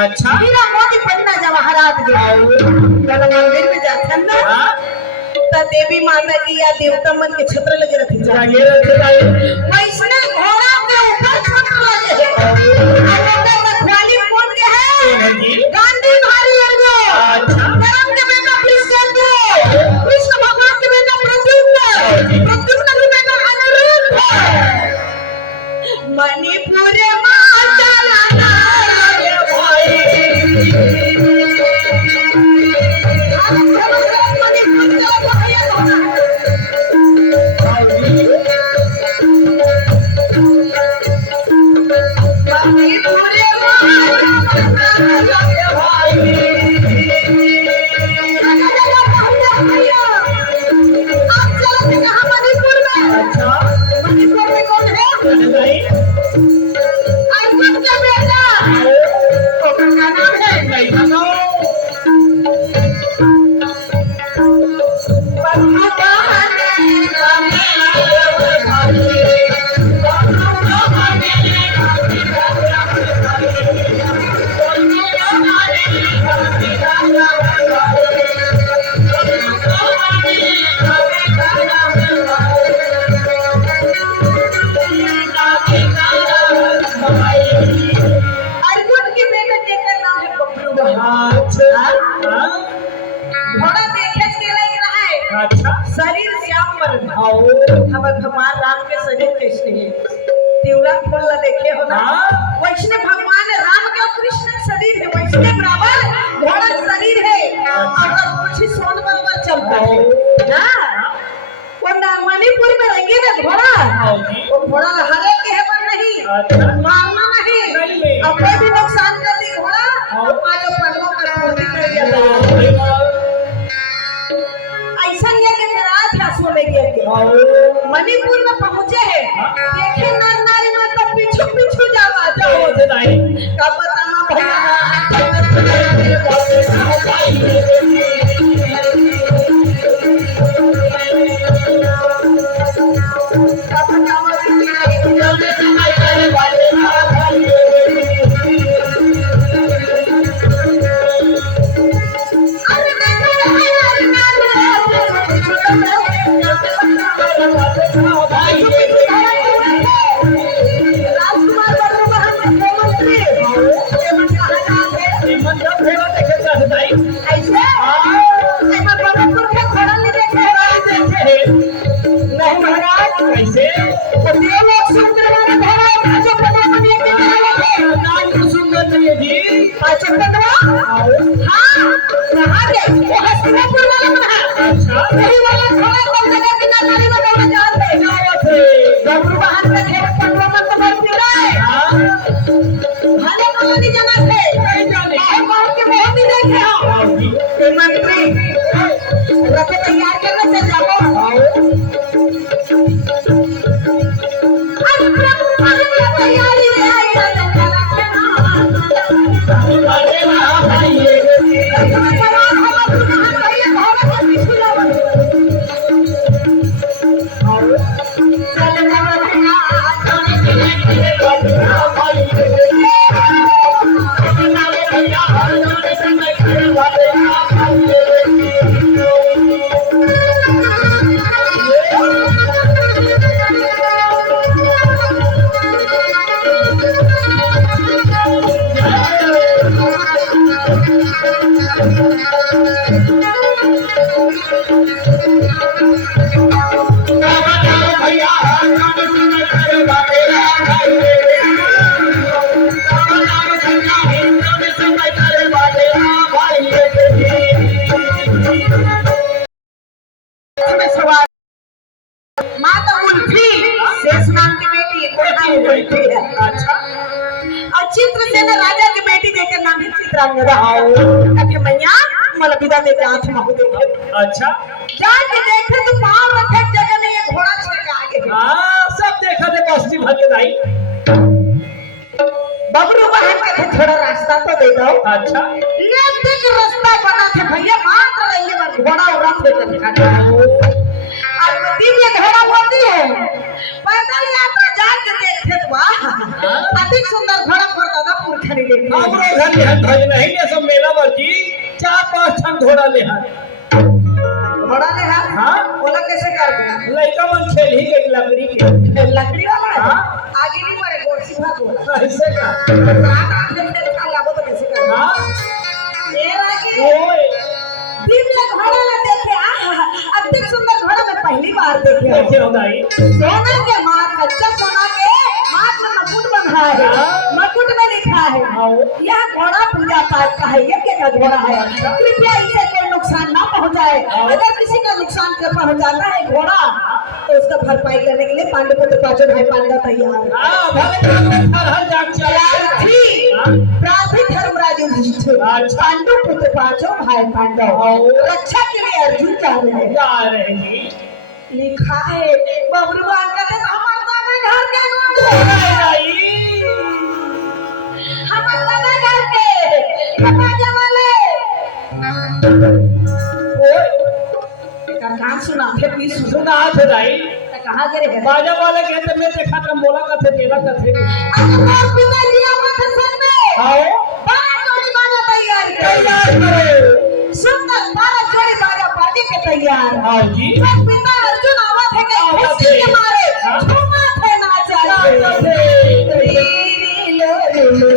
अच्छा हीरा मोती पटना जवाहरात मंदिर में जाथन ना त देवी माता की या देवता मन के छत्र लगे रखी वैष्णव घोड़ा के ऊपर छत्र लगे और अंदर रखवाली कौन के है गांधी भारी लड़ो धर्म के बेटा कृष्ण कृष्ण भगवान के बेटा प्रद्युम्न प्रद्युम्न के बेटा अनिरुद्ध मणिपुर माता लाना रे भाई अर्जुन के बेटे जेकर नाम है बबलू बहान। घोड़ा देखे के लग रहा है। अच्छा शरीर श्याम वर्ण। और हमर भगवान राम के शरीर कैसे है? तिवरा फूल ला देखे हो ना? वैष्णव भगवान राम का कृष्ण शरीर है, वैष्णव बराबर घोड़ा शरीर है और कुछ सोनवर पर चलता है ना। वो मणिपुर में रहेंगे ना घोड़ा, वो घोड़ा हरे के है पर नहीं, मारना नहीं और कोई भी नुकसान कर दी घोड़ा और पांचों पन्नों का पूर्ति कर दिया। ऐसा नहीं कि रात है सो में गिर के मणिपुर में पहुंचे हैं, देखे नर नारी में तो पीछू पीछू जावा जाओ का बताना भैया। चित्रसेन राजा की बेटी जेकर नाम है चित्रांगदा। कहे मैया मला विदा दे के आंख में देखे। अच्छा जाके देखे तो पांव रखे जगह में ये घोड़ा छका आगे। हां सब देखा थे कष्टी भर के दाई। बबरू बहन के थोड़ा रास्ता तो दे दो। अच्छा ये देख रास्ता बना थे भैया मार करेंगे पर घोड़ा उड़ा थे दिखा। और दिव्य घोड़ा होती है पैदल यात्रा जाके देखे तो वाह अधिक सुंदर घोड़ा पड़ता था पुरखरी देखे। हमरो घर में धज नहीं ने सब मेला बरजी 4-5 ठन घोड़ा ले हां घोड़ा ले हां। हां बोला कैसे कर दिया? लइका मन खेल ही एक लकड़ी के लकड़ी वाला हां आगे नहीं मरे गोड़ सीधा बोला ऐसे का साथ आगे से खा लाबो तो कैसे कर? हां मेरा की ओए दिव्य घोड़ा ले देखे अधिक सुंदर घोड़ा मैं पहली बार देखे। देखे हो दाई सोना के मार कच्चा सोना के माथ में मुकुट बंधा है, मुकुट में लिखा है यह घोड़ा पूजा पाठ का है, यज्ञ का घोड़ा है। कृपया इसे कोई नुकसान ना पहुंचाए। अगर किसी का नुकसान कर पहुंचाता है घोड़ा तो उसका भरपाई करने के लिए पांडुपुत्र पांचों भाई पांडव तैयार है। हां भले हर जाग चला प्रार्थी धर्मराज युधिष्ठिर पांडुपुत्र पांचों भाई पांडव रक्षा के लिए अर्जुन जा रहे हैं। लिखा है बबरू बाल का तो हमारे दादा घर के हमारे दादा घर के खपाजा वाले कान सुना थे पी सुना सुना थे दाई कहाँ गिरे है बाजा वाले कहते मैं देखा था बोला कथे तेरा कथे अगर पिताजी आवत सन में आओ बारह जोड़ी बाजा तैयार तैयार करो सुंदर 12 जोड़ी बाजा बाजे के तैयार हाँ जी पर पिता अर्जुन आवत है कि खुशी के मारे झूमा थे नाचा थे लो लो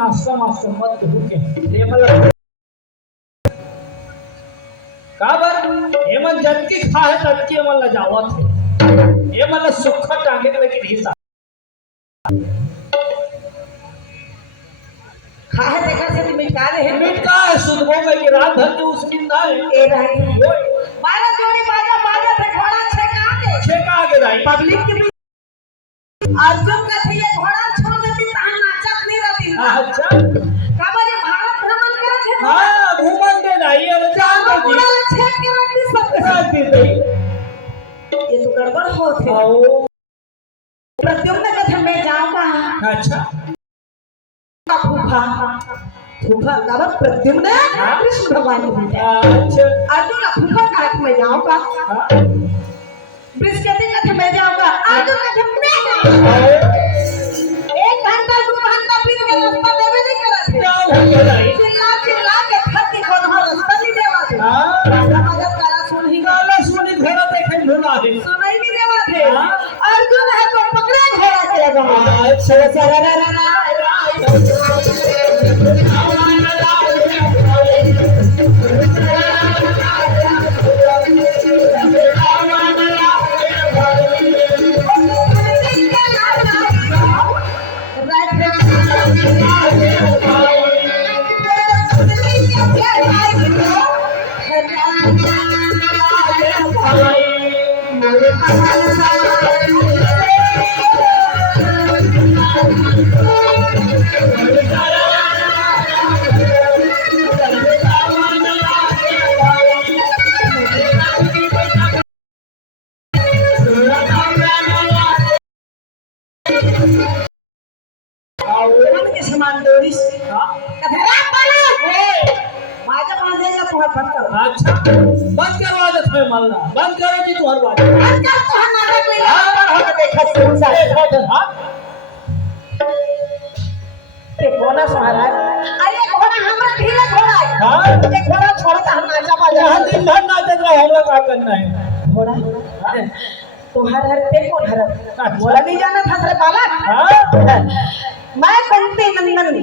नाश्ता मास्टर मत भूखे हेमल काबर हेमल जनकी खाए तनकी मन जावत है हेमल सुख टांगे लेकिन हिस्सा खाए देखा से मिटा रहे मिट का है सुनबो का ये रात भर के उस दिन ना है ए रही 12 जोड़ी बाजा बाजा थे घोड़ा छेका आगे दाई पब्लिक के अर्जुन का थी ये घोड़ा छोड़ देती तहां नाचत नहीं रहती अच्छा काबर ये भारत भ्रमण करे थे हां घूमन दे दाई और जान दो पूरा छेक के रखती सब रात दी दई ये तो गड़बड़ होत है आओ प्रद्युम्न कथा में जाऊंगा अच्छा फूफा फूफा काबर प्रद्युम्न कृष्ण भगवान की बेटा अच्छा अर्जुन फूफा का हाथ में जाऊंगा बृहस्पति कथा में जाऊंगा अर्जुन कथा में एक घंटा 2 घंटा फिर के रास्ता देवे नहीं करत है क्या हो दाई चिल्ला चिल्ला के खत्ती को रास्ता नहीं देवा थे हां राजा मदद करा सुनही गाला सुनी घोड़ा देखे भूला है सुनाई नहीं देवा थे अर्जुन है तो पकड़े घोड़ा के लगा अच्छा सरररररा समान डोरी कधरा पाले माझा बांधेगा तो फटका अच्छा बंद करवा दे तुम्हें मल्ला बंद करो जी तू हर बात बंद कर तो नाटक में हां देखा सुन हां ते बोला महाराज अरे घोड़ा हमरा ढीला घोड़ा है हां ये घोड़ा छोड़ता हम नाचा बाजा यहां दिन भर नाचत रहो हम लोग का करना है घोड़ा तुम्हारे हर पे कौन हर बोला नहीं जाना था तेरे बालक हां मैं कुंती नंदन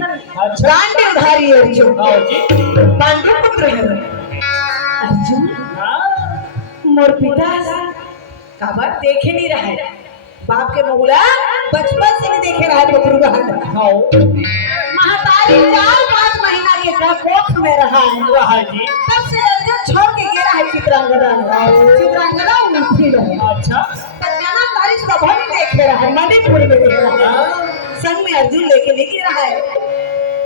अच्छा गांडीवधारी अर्जुन आओ जी पांडु पुत्र है अर्जुन हां मोर पिता काबर देखे नहीं रहे बाप के मौला बचपन से नहीं देखे रहा तो गुरुगान आओ महातारी 4-5 महीना के कोख में रहा रहा जी तब से अर्जुन छोड़ के गिरा है चित्रांगदा उठी रहे अच्छा पन्ना बारिश का भवन देखे रहा है मणिपुर में देख रहा है संग में अर्जुन लेके लेके रहा है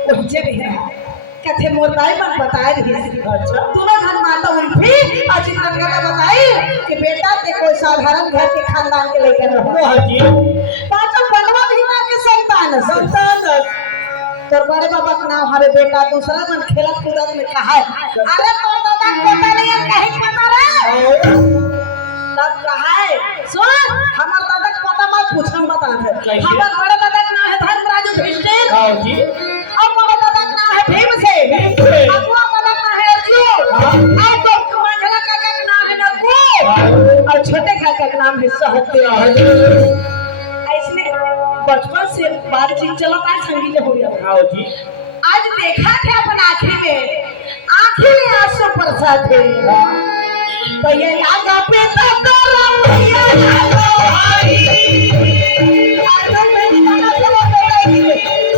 पहुंचे भी है कथे मोरताई मन बताए रही अच्छा दोनों धन माता उल्फी और चित्रंगदा बताई कि बेटा ते कोई साधारण घर के खानदान के लेकर रहो हां जी पांचों बनवा भीमा के संग संतान से संतान तोर बड़े बाबा का नाम हरे बेटा दूसरा मन खेलत कूदत में कहा है अरे तोर दादा को पता नहीं है कहीं पता रे तब कहा है सुन हमार दादा को पता मत पूछम बता दे हमार बड़े दादा का नाम है धर्मराज युधिष्ठिर आओ जी और बड़े दादा का नाम है भीमसेन अगुआ दादा का नाम है अर्जुन और तो मंझला काका का नाम है नकुल और छोटे काका का नाम है सहदेव ऐसने बचपन से बातचीत चलता है संगीत हो गया आओ जी आज देखा थे अपन आँखी में आंसू बरसा थे भैया लागा पे तो रमैया लागा भाई आजा मेरी गाना चलो बेटा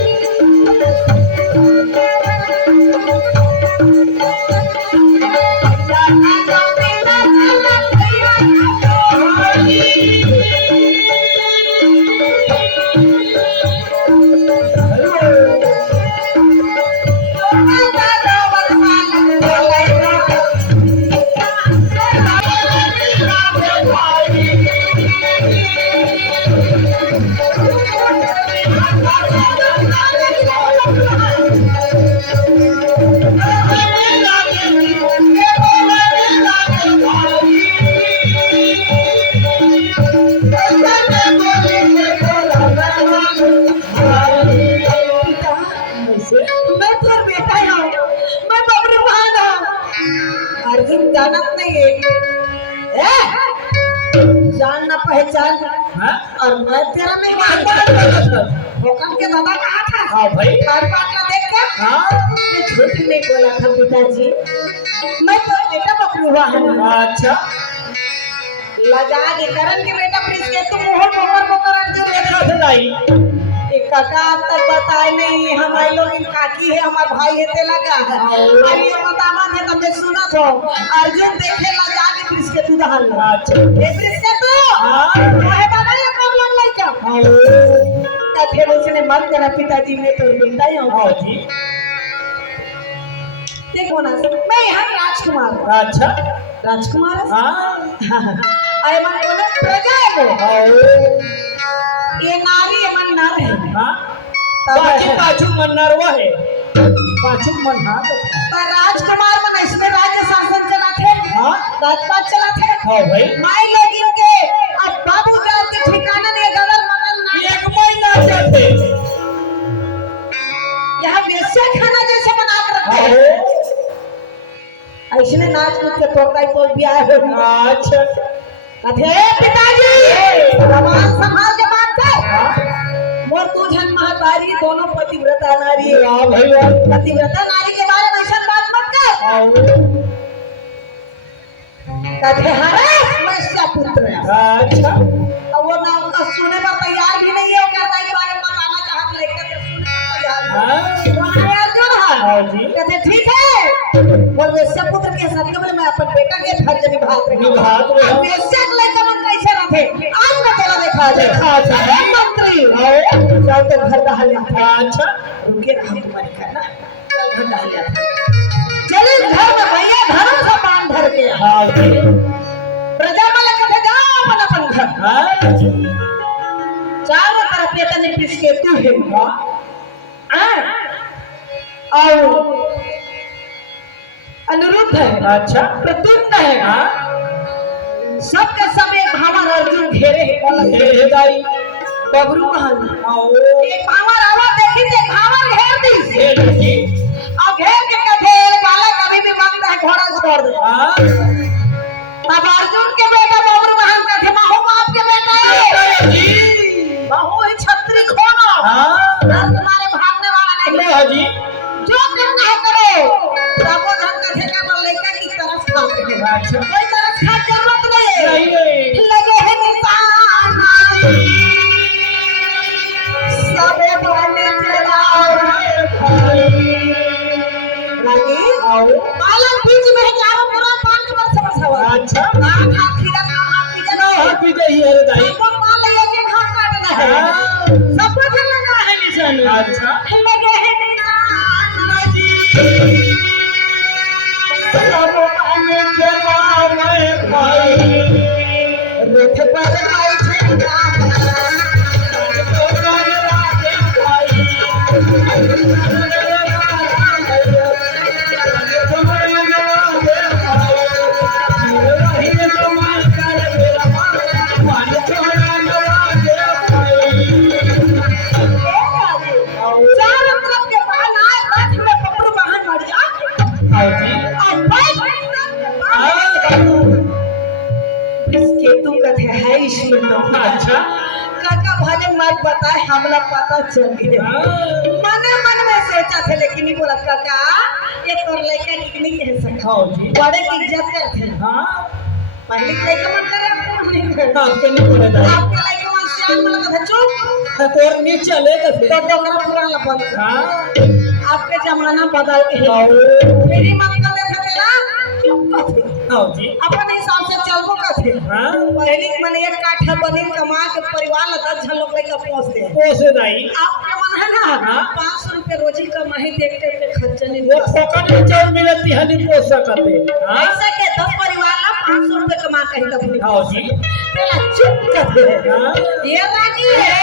जानत नहीं है जानना पहचान और मैं तेरा नहीं मानता भूकंप के दादा कहा था हाँ भाई खान पान का देख कर मैं झूठ नहीं बोला था पिताजी मैं तो बेटा बबलू हुआ है अच्छा लगा के करण के बेटा प्लीज के तुम मोहर मोकर अर्जुन देखा थे नहीं एक काका अब तक बताए नहीं हमारे लोग इन काकी है हमारे भाई है ते लगा है अभी ये बतावा है तुमने सुना तो अर्जुन देखे लगा के प्लीज के तू दहल अच्छा ए प्लीज के तू है बाबा ये कब लग लइका तो फिर उसने मन करा पिताजी में तो मिलता ही हूं जी देखो ना मैं यहाँ राजकुमार अच्छा राजकुमार हाँ अरे मन बोले प्रजा है ये नारी है मन नर है हाँ पाछू मन्नरवा है पाछू मन्ना पर राजकुमार मन इसमें राज्य शासन चला थे हाँ राजपाट चला थे हाँ भाई माई लोग इनके अब बाबू जान के ठिकाना नहीं गदर मगन ना एक महीना जाते यहाँ वेश्या खाना जैसे बना कर रखते हैं ऐसे नाच कूद के तोड़ाई तो ब्याह हो अच्छा कथे पिताजी जवान संभाल के बात कर मोर तू जन महतारी दोनों पतिव्रता नारी है वाह भाई वाह पतिव्रता नारी के बारे में ऐसा बात मत कर कथे हरे वैश्य पुत्र है अच्छा अब वो नाम का सुने पर तैयार भी नहीं है वो कहता है के बारे में बताना चाहत लेकर के सुने पर तैयार नहीं वो है अर्जुन हाँ जी कहते ठीक है और वैश्य पुत्र के साथ में मैं अपन बेटा के फर्ज निभात रही निभात वैश्य को लेकर मन कैसे रखे आज मैं तेरा देखा जाए मंत्री जाओ तो घर दहल अच्छा रुके रहा तुम्हारी करना घर दहल चले घर में भैया धर्म से बांध धर के हाँ जी प्रजा मल कहते जाओ अपन घर हाँ जी चारों तरफ ये तने पिस के तू है और अनुरुद्ध है अच्छा प्रद्युम्न है सबके सब एक भावर अर्जुन घेरे हे दाई बबरू कहन आओ एक भावर आवा देखी ते भावर घेर दी हे जी और घेर के कथे बाला कभी भी मंद है घोड़ा छोड़ दे हाँ तब अर्जुन के बेटा बबरू कहन कथे माहो बाप के बेटा है जी बाहु ही छत्री खोनो हाँ तुम्हारे भागने वाला नहीं हाँ जी जो करना है करो सबो धन कथे का लड़का की तरफ खाते हैं अच्छा कोई तरफ खा जरूरत नहीं नहीं लगे हैं निशान सबे बने चलाओ लगी पालन बीच में चारों पूरा पान के बरस बरस हुआ अच्छा आँख खीरा आँख की जगह हाँ पी जाइए अरे दाई सबको मान लिया कि घाट काटना है हाँ सबको चलना है निशान अच्छा लगे हैं निशान सब बने चलाओ भाई रथ पर आई छे मत बताए हमला पता चल गया मने मन में सोचा थे लेकिन नहीं बोला काका ये तोर लड़का ठीक नहीं कह सका हाँ जी बड़े की इज्जत करते हाँ पहले के लड़का मन करे अब तो नहीं करे आपके नहीं बोले था आपके लड़का मन सियान मन का चुप तोर नीचे लेगा तो डोंगरा पुराना बंद हाँ आपके जमाना बदल के है मेरी मां का देखा तेरा चुप कर हाँ जी अपने हिसाब से चलबो कथे हाँ पहली मन एक काठा बनी कमा के परिवार ला 10 झन लोग लेकर पहुंचते हैं पोसे दाई आपका मन है ना हाँ। 500 रुपए रोजी कमाई देखते पे खर्चा नहीं वो फोकट में चावल मिलती है नहीं पोस सकते हाँ ऐसा के 10 परिवार ला 500 रुपए कमा के ही तब हाँ जी पहला चुप कर हाँ ये बाकी है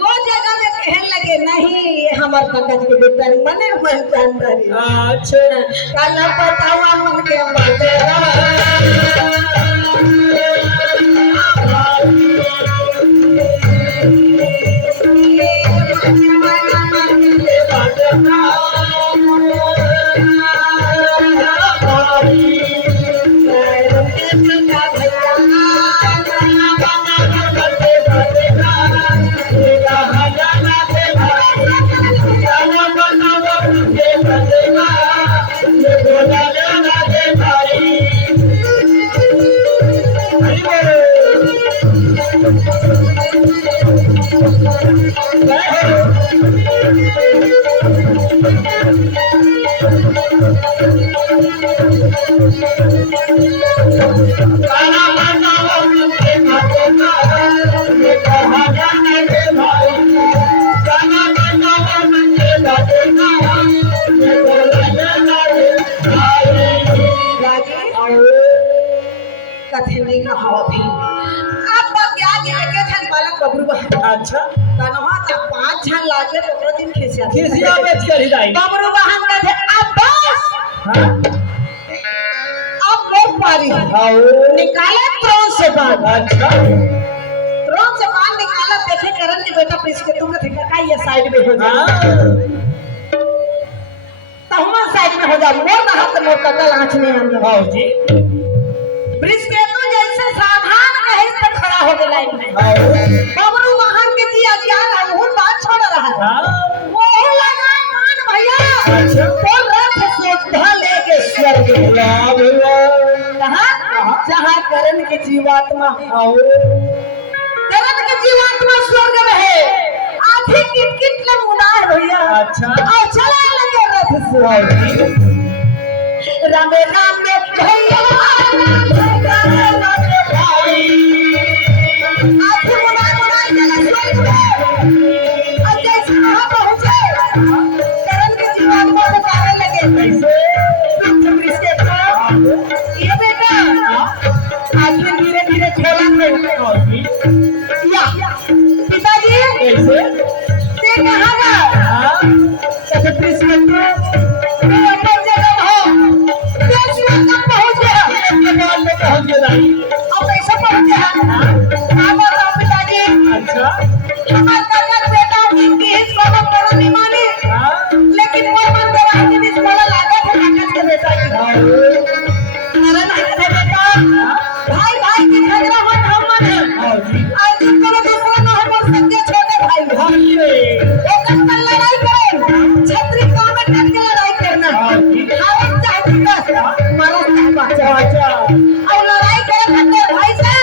वो जगह में कहने लगे नहीं ये हमार कागज के बेटा मने मन जानदारी अच्छा काला बतावा मन के बात कथे नहीं कहा भी अब क्या के धन बालक बबरू अच्छा कनवा त 5 झन लागे तो दिन खिसिया खिसिया बेच कर ही दाई बबरू बहन का थे अब बस हाँ अब लोग पारी हाँ निकाले त्रोन से बाल अच्छा त्रोन से बाल निकाला देखे करण के बेटा प्लीज के तुम थे का ये साइड में हो जा हाँ तहुमा साइड में हो जा मोर ना हाथ मोर कटल आंच में अंदर हाँ जी ब्रिज के तो जैसे सावधान कहे तो खड़ा हो गए लाइन में हाँ बबरू महान के जी अज्ञान अनहुन बात छोड़ रहा है हाँ वो लगा मान भैया अच्छा। तो रथ श्रद्धा लेके स्वर्ग वाह वाह कहां जहां करण के जीवात्मा हाँ करण के जीवात्मा स्वर्ग में है आधी किट ले मुना है भैया अच्छा और चला लगे रथ से हाँ जी राम राम में भैया आधी मुना मुना चला स्वर्ग में और जैसे वहां पहुंचे करण के जीवात्मा को मारने लगे कैसे ये बेटा आदमी धीरे धीरे छोड़ा हाँ जी या पिताजी कैसे ते कहां गया हाँ कैसे कृष्ण मैं अपन जगह हो कैसे कब पहुंच गया कमान में पहुंच गया दाई अब कैसे पहुंच गया हां बोलो पिताजी अच्छा हमारा काका बेटा की इस बाबा बड़ा नहीं माने हाँ लेकिन वो मन दवा के इस बड़ा लागा था काका के बेटा की अरे नहीं था बेटा भाई भाई की झगड़ा मत हम माने हाँ जी आज करो दूसरा ना हो सके छोटे भाई हाँ जी एक में लड़ाई करे छतरी काम में डट के लड़ाई करना हाँ जी हाथ चाहती बस मारा नहीं बाचा अच्छा और लड़ाई करे खंडे भाई से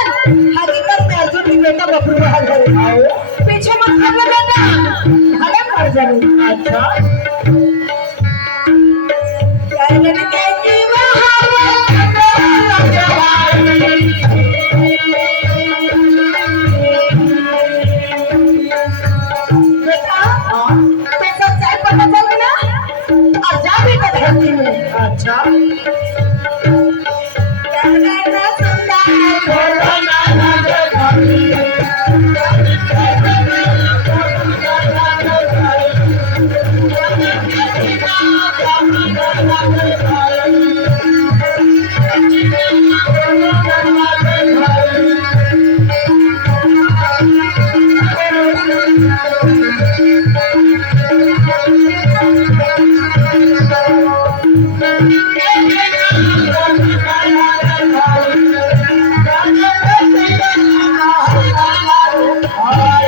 हकीकत में अर्जुन की बेटा बबरू बहाल है हाँ पीछे मत भागो बेटा भले मर जाओ अच्छा कहने के जीवा बेटा तो सच्चाई पता चल गया अब जा बेटा धरती में अच्छा कहने में सुनना हाँ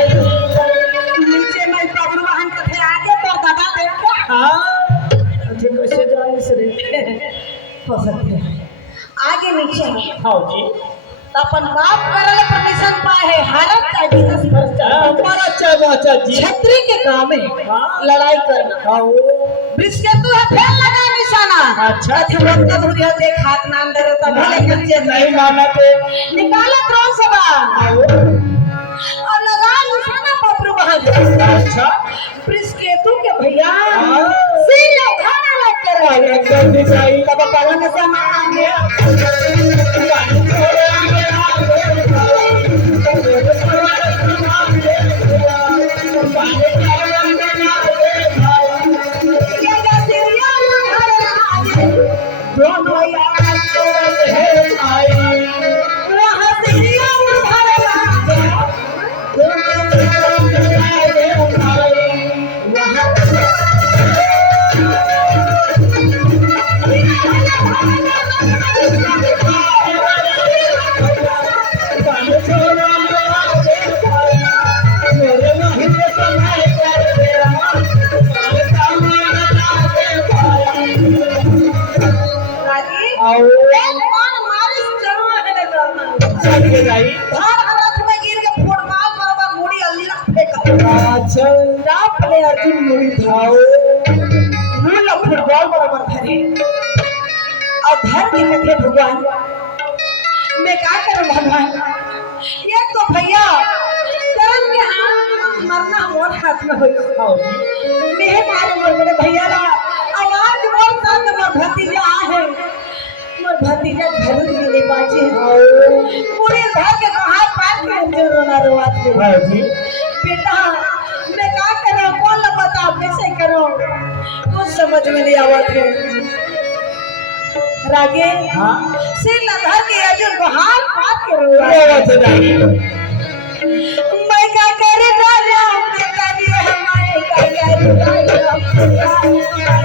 मुझे कैसे जानिस रे हो सकते हैं आगे नीचे हाँ जी तो अपन बाप करले परमिशन पाए है हालत का भी 10 वर्ष हमारा चाचा जी छतरी के काम है हाँ। लड़ाई करना हाँ वृक्ष के तू है फेल लगा निशाना अच्छा। मत धुरिया देख हाथ ना अंदर होता भले कच्चे नहीं माना थे निकाला ड्रोन से बाहर और लगा निशाना पपरू वहां अच्छा वृक्ष के तू के भैया हाँ। सीले खाना लग कर एकदम दिखाई तब पवन से मान गया फुटबॉल बराबर धरे और धर के कथे भगवान मैं क्या करूं भगवान ये तो भैया करम के हाथ मरना मोर हाथ में हो मेरे मारे मोर बड़े भैया ला आवाज मोर साथ मोर भतीजा है मोर भतीजा घर के बाजे पूरे घर के बाहर पार के अंदर रोना रोवात है जी बेटा मैं क्या करूं कौन बता कैसे करूं कुछ समझ में नहीं आवत है रागे हाँ सिर लधा के अर्जुन को हाथ पात के रोया मैं क्या करे राजा मैं क्या करे हमारे क्या करे राजा